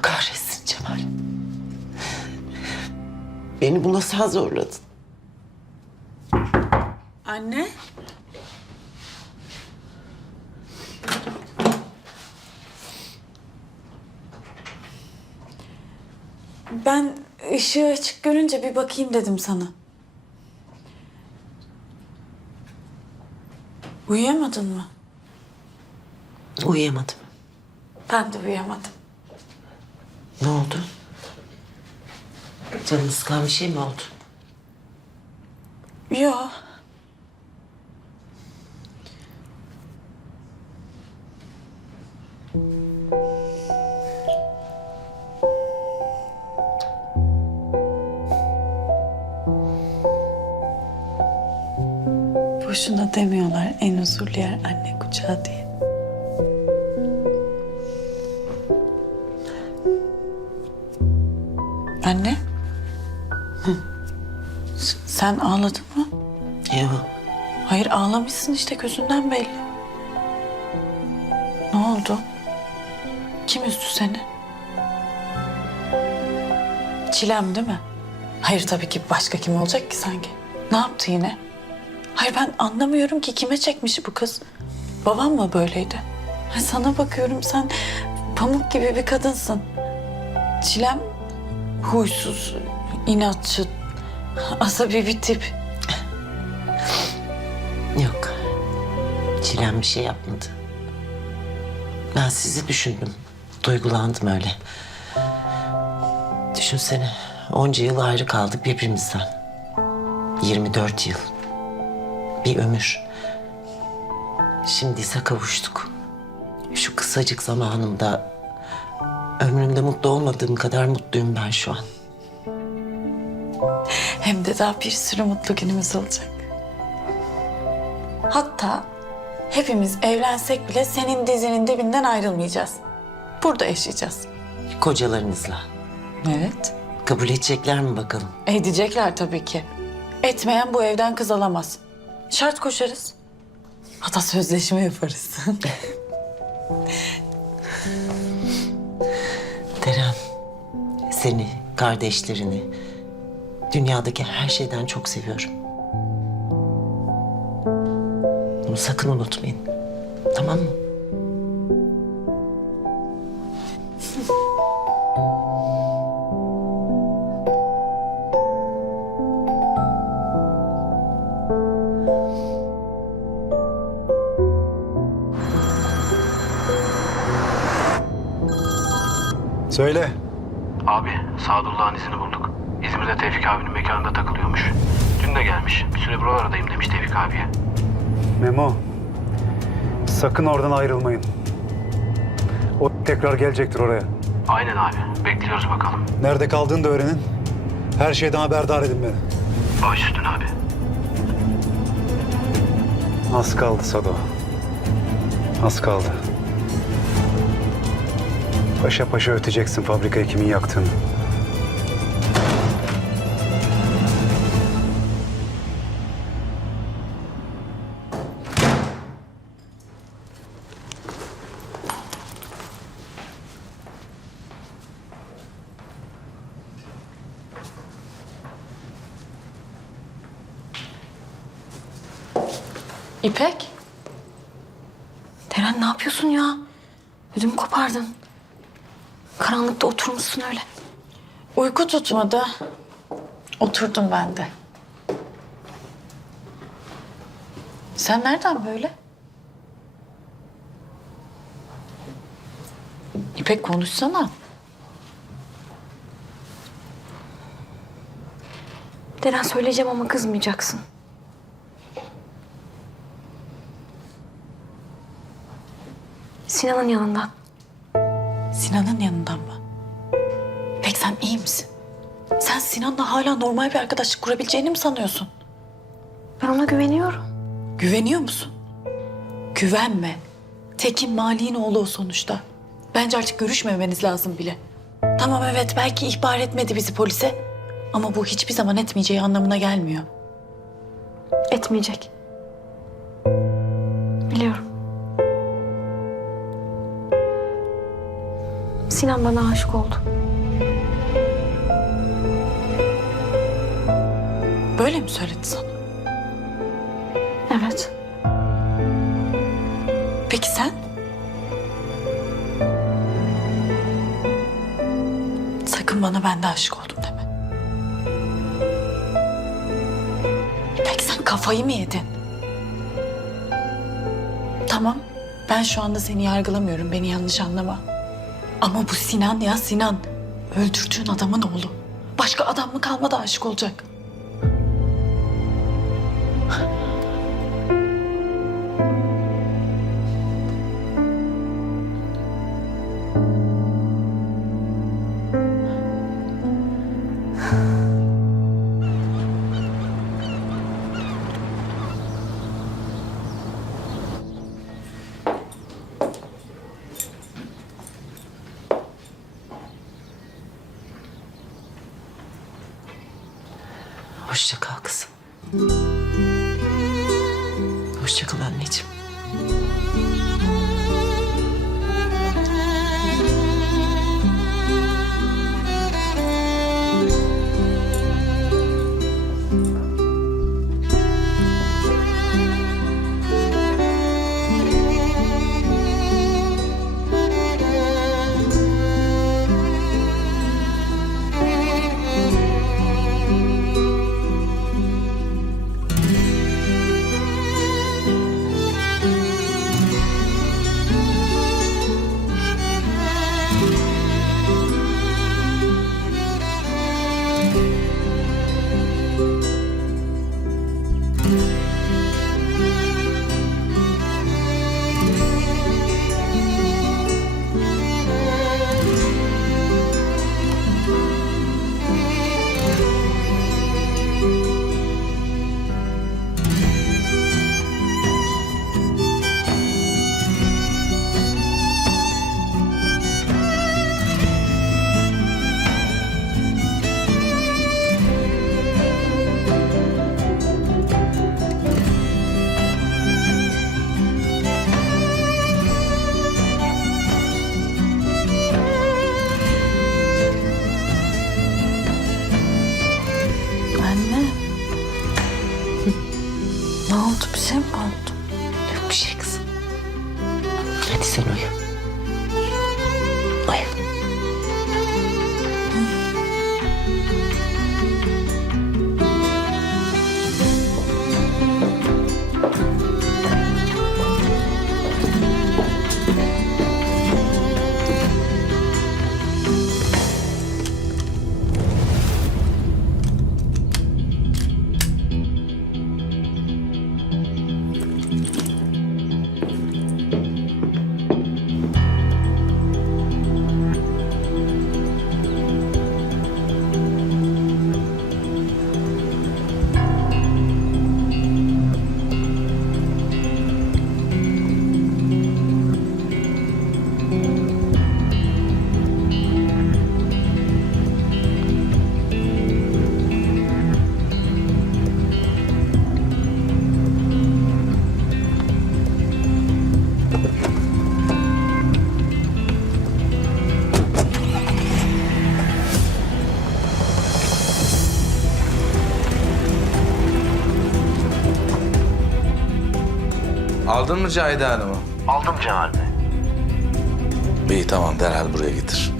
Allah kahretsin Cemal. Beni buna sen zorladın. Anne. Ben ışığı açık görünce bir bakayım dedim sana. Uyuyamadın mı? Uyuyamadım. Ben de uyuyamadım. Ne oldu? Canını sıkan bir şey mi oldu? Yok. Boşuna demiyorlar en huzurlu yer anne kucağı diye. Anne. S- Sen ağladın mı? Yok. Hayır ağlamışsın işte gözünden belli. Ne oldu? Kim üzdü seni? Çilem değil mi? Hayır tabii ki başka kim olacak ki sanki? Ne yaptı yine? Hayır ben anlamıyorum ki kime çekmiş bu kız? Babam mı böyleydi? Sana bakıyorum sen pamuk gibi bir kadınsın. Çilem huysuz, inatçı, asabi bir tip. Yok. Çilem bir şey yapmadı. Ben sizi düşündüm. Duygulandım öyle. Düşünsene. Onca yıl ayrı kaldık birbirimizden. 24 yıl. Bir ömür. Şimdi ise kavuştuk. Şu kısacık zamanımda ömrümde mutlu olmadığım kadar mutluyum ben şu an. Hem de daha bir sürü mutlu günümüz olacak. Hatta hepimiz evlensek bile senin dizinin dibinden ayrılmayacağız. Burada yaşayacağız. Kocalarınızla. Evet. Kabul edecekler mi bakalım? Edecekler tabii ki. Etmeyen bu evden kız alamaz. Şart koşarız. Hatta sözleşme yaparız. seni, kardeşlerini, dünyadaki her şeyden çok seviyorum. Bunu sakın unutmayın. Tamam mı? Söyle. Abi Sadullah'ın izini bulduk. İzmir'de Tevfik abinin mekanında takılıyormuş. Dün de gelmiş. Bir süre buralardayım demiş Tevfik abiye. Memo. Sakın oradan ayrılmayın. O tekrar gelecektir oraya. Aynen abi. Bekliyoruz bakalım. Nerede kaldığını da öğrenin. Her şeyden haberdar edin beni. Baş üstüne abi. Az kaldı Sado. Az kaldı. Paşa paşa öteceksin fabrikayı kimin yaktığını. İpek? Deren ne yapıyorsun ya? Ödümü kopardın. Karanlıkta oturmuşsun öyle. Uyku tutmadı. Oturdum ben de. Sen nereden böyle? İpek konuşsana. Deren söyleyeceğim ama kızmayacaksın. Sinan'ın yanından. Sinan'ın yanından mı? Peki sen iyi misin? Sen Sinan'la hala normal bir arkadaşlık kurabileceğini mi sanıyorsun? Ben ona güveniyorum. Güveniyor musun? Güvenme. Tekin Mali'nin oğlu o sonuçta. Bence artık görüşmemeniz lazım bile. Tamam evet belki ihbar etmedi bizi polise. Ama bu hiçbir zaman etmeyeceği anlamına gelmiyor. Etmeyecek. Sinan bana aşık oldu. Böyle mi söyledi sana? Evet. Peki sen? Sakın bana ben de aşık oldum deme. İpek sen kafayı mı yedin? Tamam. Ben şu anda seni yargılamıyorum. Beni yanlış anlama. Ama bu Sinan ya Sinan. Öldürdüğün adamın oğlu. Başka adam mı kalmadı aşık olacak? Hoşça kal kızım. Hoşça kal anneciğim. Ne oldu? Bir şey mi oldu? Yok bir şey kızım. Hadi sen uyu. Uyu. Aldın mı Cahide Hanım'ı? Aldım Cemal Bey. İyi tamam derhal buraya getir.